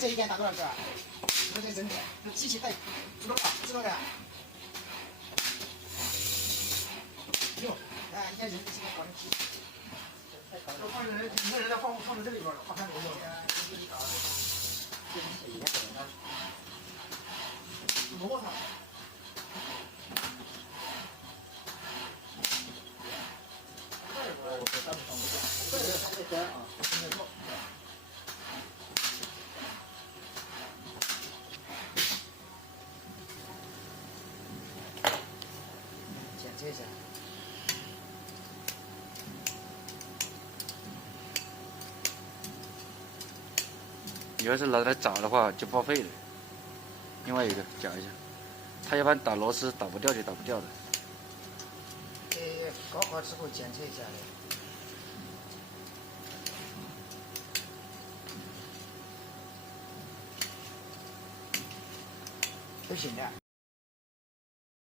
这一杆打多少个？这真的，这机器带知道吧？知道的。哟，哎，你看人这些搞成机。这放人，你看人家放在这里边了，放看没有？磨它。检测一下。你要是拿来炸的话就报废了。另外一个讲一下，它一般打螺丝打不掉就打不掉的。搞好之后检测一下的。都行的。